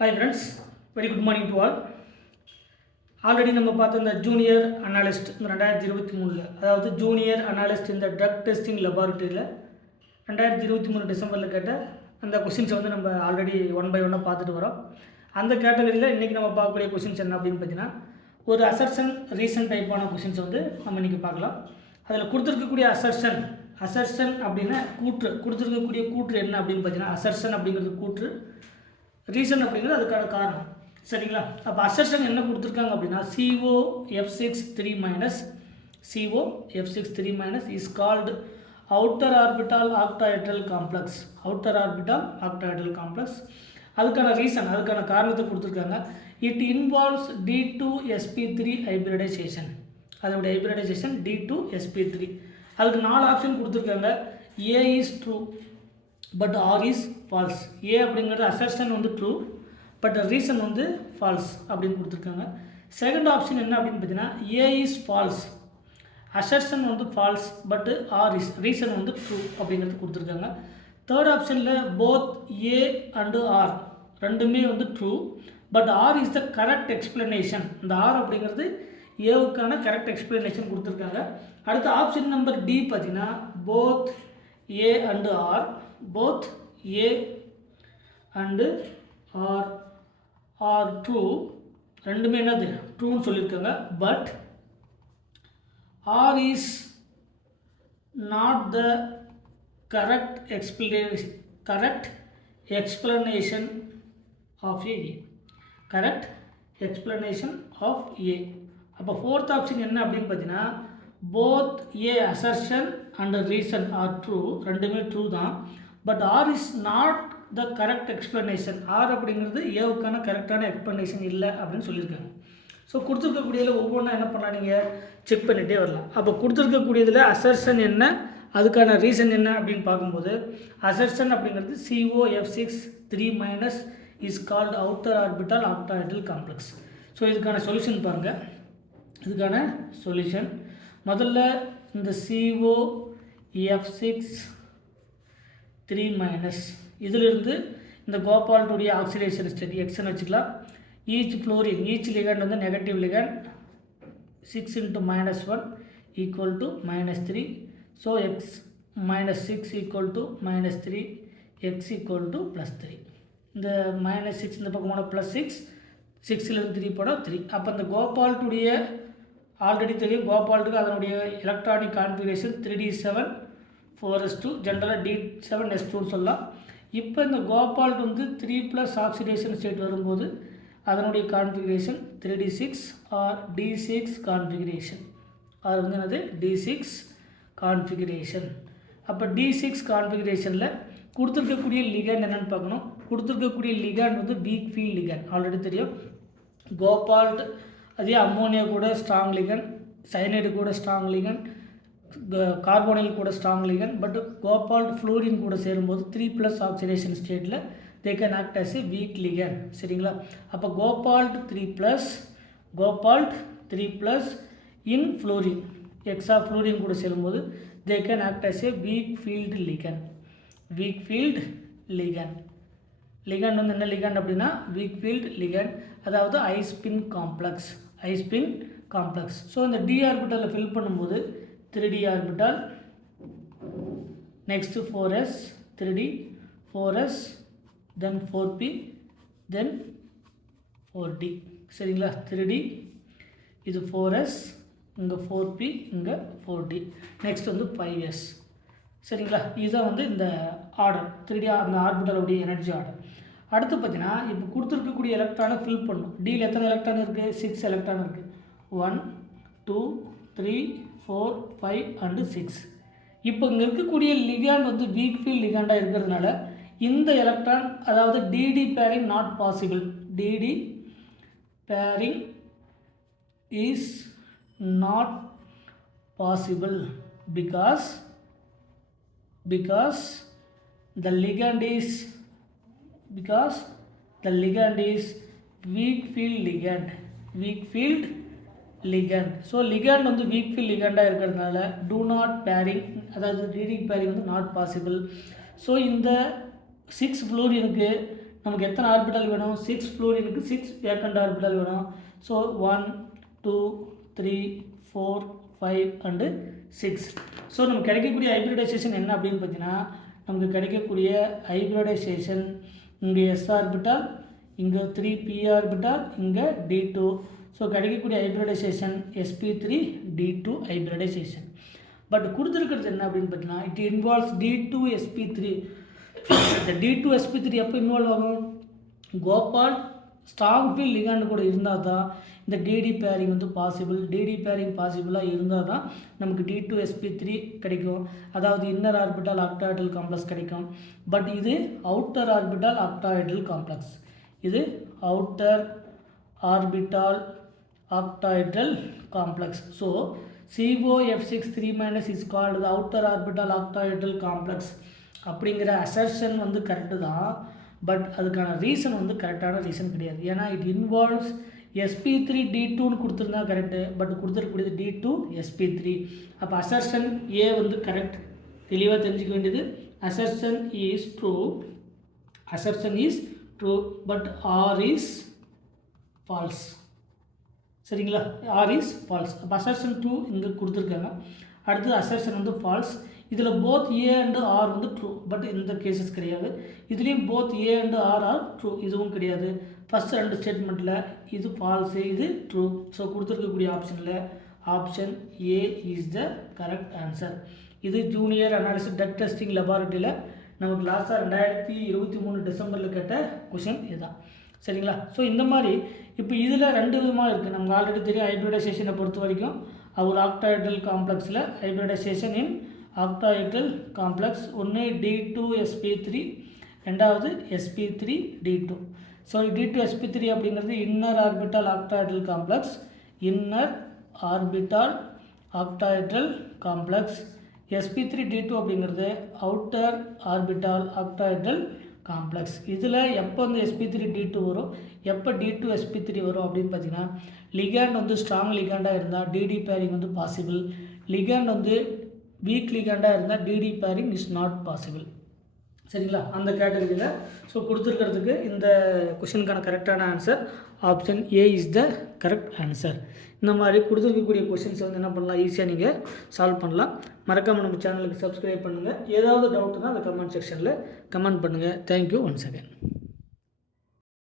Hi friends, very good morning to all. Already நம்ம பார்த்த இந்த ஜூனியர் அனாலிஸ்ட் இந்த 2023 அதாவது ஜூனியர் அனாலிஸ்ட் இந்த ட்ரக் டெஸ்டிங் லெபார்ட்டரியில் 2023 டிசம்பரில் கேட்ட அந்த கொஷின்ஸை வந்து நம்ம ஆல்ரெடி ஒன் பை ஒன்னாக பார்த்துட்டு வரோம். அந்த கேட்டகரியில் இன்றைக்கி நம்ம பார்க்கக்கூடிய கொஷின்ஸ் என்ன அப்படின்னு பார்த்தீங்கன்னா, ஒரு அசர்ஷன் ரீசன் டைப்பான கொஷின்ஸ் வந்து நம்ம இன்றைக்கி பார்க்கலாம். அதில் கொடுத்துருக்கக்கூடிய அசர்ஷன் அப்படின்னா கொடுத்துருக்கக்கூடிய கூற்று என்ன அப்படின்னு பார்த்தீங்கன்னா, அசர்ஷன் அப்படிங்கிறது கூற்று, ரீசன் அப்படிங்கிறது அதுக்கான காரணம். சரிங்களா? அப்போ அசர்ஷன் என்ன கொடுத்துருக்காங்க அப்படின்னா, COF63 is called outer orbital octahedral complex. அதுக்கான ரீசன், அதுக்கான காரணத்தை கொடுத்துருக்காங்க. It involves D2sp3 hybridisation. அதோடைய ஹைப்ரிடைசேஷன் D2sp3. அதுக்கு 4 ஆப்ஷன் கொடுத்துருக்காங்க. A is true but R is false. A அப்படிங்கிறது அசர்ஷன் வந்து ட்ரூ பட் ரீசன் வந்து ஃபால்ஸ் அப்படின்னு கொடுத்துருக்காங்க. செகண்ட் ஆப்ஷன் என்ன அப்படின்னு பார்த்தீங்கன்னா, ஏ இஸ் ஃபால்ஸ், அசர்ஷன் வந்து false but R is, reason வந்து ட்ரூ அப்படிங்கிறது கொடுத்துருக்காங்க. தேர்ட் ஆப்ஷனில் போத் ஏ அண்டு ஆர் ரெண்டுமே வந்து true but R is the correct explanation. இந்த ஆர் அப்படிங்கிறது ஏவுக்கான கரெக்ட் எக்ஸ்பிளனேஷன் கொடுத்துருக்காங்க. அடுத்த ஆப்ஷன் நம்பர் டி பார்த்தீங்கன்னா, both A and R, both A and R are true, ரெண்டுமே என்னது ட்ரூன்னு சொல்லியிருக்காங்க. But R is not the correct explanation of A. அப்போ ஃபோர்த் ஆப்ஷன் என்ன அப்படின்னு பார்த்தீங்கன்னா, both A assertion and reason are true, ரெண்டுமே true தான். But R is not the correct explanation. R அப்படிங்கிறது ஏவுக்கான கரெக்டான எக்ஸ்ப்ளனேஷன் இல்லை அப்படின்னு சொல்லியிருக்காங்க. ஸோ கொடுத்துருக்கக்கூடியதில் ஒவ்வொன்றா என்ன பண்ணலாம், நீங்கள் செக் பண்ணிகிட்டே வரலாம். அப்போ கொடுத்துருக்கக்கூடியதில் அசர்ஷன் என்ன, அதுக்கான ரீசன் என்ன அப்படின்னு பார்க்கும்போது, அசர்ஷன் அப்படிங்கிறது COF63- is called outer orbital octahedral complex. So இதுக்கான சொல்யூஷன் பாருங்கள். இதுக்கான சொல்யூஷன் முதல்ல இந்த COF63- இதிலிருந்து இந்த கோபால்ட்டுடைய ஆக்சிடேஷன் ஸ்டேட் எக்ஸ்ன்னு வச்சுக்கலாம். ஈச் லிகண்ட் வந்து negative ligand 6 × -1 = -3. So x -6 = -3, x = +3. இந்த -6 இந்த பக்கம் போனால் +6, 6லேருந்து 3 போனால் 3. அப்போ இந்த கோபால்ட்டுடைய ஆல்ரெடி தெரியும், கோபால்ட்டுக்கு அதனுடைய எலக்ட்ரானிக் கான்ஃபிகரேஷன் 3d7 4s2, ஜென்ரலாக d7s2ன்னு சொல்லலாம். இப்போ இந்த கோபால்ட் வந்து 3+ ஆக்சிடேஷன் ஸ்டேட் வரும்போது அதனுடைய configuration 3d6 R d6 configuration. அது வந்து என்னது d6 கான்ஃபிகரேஷன். அப்போ d6 கான்ஃபிகரேஷனில் கொடுத்துருக்கக்கூடிய லிகண்ட் என்னென்னு பார்க்கணும். கொடுத்துருக்கக்கூடிய லிகண்ட் வந்து வீக் ஃபீல்ட் லிகண்ட் ஆல்ரெடி தெரியும். கோபால்ட் அதே அம்மோனியா கூட ஸ்ட்ராங் லிகண்ட், சைனைடு கூட ஸ்ட்ராங் லிகண்ட், கார்போனைல் கூட strong ligand. But cobalt fluorine கூட சேரும்போது 3+ ஆக்சிடேஷன் ஸ்டேட்டில் they can act as a week ligand. சரிங்களா? அப்போ கோபால்ட் 3+ இன் ஃப்ளூரின், எக்ஸா ஃப்ளூரின் கூட சேரும்போது they can act as a week field ligand. Ligand வந்து என்ன லிகண்ட் அப்படின்னா வீக் ஃபீல்டு லிகண்ட், அதாவது ஐஸ்பின் காம்ப்ளெக்ஸ். ஸோ இந்த டி ஆர்பிட்டலில் ஃபில் பண்ணும்போது 3d orbital, next 4s, 3d 4s, தென் 4p, தென் 4d. சரிங்களா? 3d இது 4s, இங்கே 4p, இங்கே 4d, நெக்ஸ்ட் வந்து 5s. சரிங்களா? இதுதான் வந்து இந்த ஆர்டர் 3d அந்த ஆர்பிட்டலுடைய எனர்ஜி ஆர்டர். அடுத்து பார்த்தீங்கன்னா, இப்போ கொடுத்துருக்கக்கூடிய எலக்ட்ரானை ஃபில் பண்ணணும். டியில் எத்தனை எலக்ட்ரான் இருக்குது? 6 எலக்ட்ரான் இருக்குது. 1 2 3 4 5 and 6. இப்போ இங்கே இருக்கக்கூடிய லிகாண்ட் வந்து வீக் ஃபீல்ட் லிகாண்டாக இருக்கிறதுனால இந்த எலக்ட்ரான், அதாவது d d pairing not possible. D d pairing is not possible because the ligand is weak field ligand. So ligand வந்து வீக் ஃபீல்ட் லிகண்டாக இருக்கிறதுனால டூ நாட் பேரிங், அதாவது டிடி பேரிங் வந்து நாட் பாசிபிள். ஸோ இந்த 6 ஃப்ளூரினுக்கு நமக்கு எத்தனை ஆர்பிட்டால் வேணும்? 6 ஃப்ளூரினுக்கு 6 வேக்கண்ட் ஆர்பிட்டால் வேணும். So 1 2 3 4 5 and 6. ஸோ நமக்கு கிடைக்கக்கூடிய ஹைப்ரிடைசேஷன் என்ன அப்படின்னு பார்த்தீங்கன்னா, நமக்கு கிடைக்கக்கூடிய ஹைப்ரிடைசேஷன் இங்கே எஸ் ஆர்பிட்டால், இங்கே 3 பி ஆர்பிட்டால், இங்கே D2. ஸோ கிடைக்கக்கூடிய hybridisation sp3 D2 hybridisation. But கொடுத்துருக்கிறது என்ன அப்படின்னு பார்த்தீங்கன்னா, இட் இன்வால்வ்ஸ் D2 sp3. இந்த D2 sp3 எப்போ இன்வால்வ் ஆகும்? கோபால் ஸ்ட்ராங் ஃபீல்ட் லிகாண்ட் கூட இருந்தால் தான் இந்த டிடி பேரிங் வந்து பாசிபிள். டிடி பேரிங் பாசிபிளாக இருந்தால் தான் நமக்கு D2 sp3 கிடைக்கும். அதாவது இன்னர் ஆர்பிட்டால் ஆக்டாய்டல் காம்ப்ளெக்ஸ் கிடைக்கும். பட் இது அவுட்டர் ஆர்பிட்டால் ஆக்டாய்டல் காம்ப்ளெக்ஸ். இது outer orbital octahedral complex. So COF6 3- is called the outer orbital octahedral complex. அப்படிங்கிற அசர்ஷன் வந்து கரெக்டு தான். பட் அதுக்கான ரீசன் வந்து கரெக்டான ரீசன் கிடையாது. ஏன்னா இட் இன்வால்வ்ஸ் sp3 D2ன்னு கொடுத்துருந்தா கரெக்டு. But கொடுத்துருக்கூடியது D2 sp3. அப்போ அசர்ஷன் ஏ வந்து கரெக்ட். தெளிவாக தெரிஞ்சுக்க வேண்டியது assertion is true. Assertion is true but R is false. சரிங்களா? R is false. அப்போ அசர்ஷன் 2 இங்கே கொடுத்துருக்காங்க. அடுத்தது அசர்ஷன் வந்து ஃபால்ஸ். இதில் போத் ஏ அண்டு ஆர் வந்து ட்ரூ. பட் இந்த கேசஸ் கிடையாது. இதுலேயும் both A and R are true. இதுவும் கிடையாது. ஃபஸ்ட் 2 ஸ்டேட்மெண்ட்டில் இது ஃபால்ஸு, இது ட்ரூ. ஸோ கொடுத்துருக்கக்கூடிய ஆப்ஷனில் option A is the correct answer. இது ஜூனியர் அனாலிசிஸ் டக் டெஸ்டிங் லெபார்ட்டரியில் நமக்கு லாஸ்ட்டாக 2023 டிசம்பரில் கேட்ட கொஷின் இதுதான். சரிங்களா? ஸோ இந்த மாதிரி இப்போ இதில் 2 விதமாக இருக்குது. நமக்கு ஆல்ரெடி தெரியும் ஹைப்ரிடைசேஷனை பொறுத்த வரைக்கும் ஒரு ஆக்டாய்டல் காம்ப்ளெக்ஸில் ஹைப்ரிடைசேஷன் இன் ஆக்டாய்டல் காம்ப்ளெக்ஸ். ஒன்று D2 sp3, ரெண்டாவது sp3 D2. So D2 sp3 அப்படிங்கிறது inner orbital octahedral complex. Inner orbital octahedral complex. sp3 D2 அப்படிங்கிறது அவுட்டர் ஆர்பிட்டால் ஆக்டாய்டல் காம்ப்ளெக்ஸ். இதில் எப்போ வந்து sp3 D2 வரும், எப்போ D2 sp3 வரும் அப்படின்னு பார்த்தீங்கன்னா, லிகாண்ட் வந்து ஸ்ட்ராங் லிகாண்டாக இருந்தால் டிடி பேரிங் வந்து பாசிபிள். லிகாண்ட் வந்து வீக் லிகாண்டாக இருந்தால் d d pairing is not possible. சரிங்களா? அந்த கேட்டகரியில் ஸோ கொடுத்துருக்கிறதுக்கு இந்த கொஷினுக்கான கரெக்டான answer option A is the correct answer. இந்த மாதிரி கொடுத்துருக்கக்கூடிய கொஷின்ஸ் வந்து என்ன பண்ணலாம், ஈஸியாக நீங்கள் சால்வ் பண்ணலாம். மறக்காமல் நம்ம சேனலுக்கு சப்ஸ்கிரைப் பண்ணுங்கள். ஏதாவது டவுட்னா அந்த கமெண்ட் செக்ஷனில் கமெண்ட் பண்ணுங்கள். Thank you once again.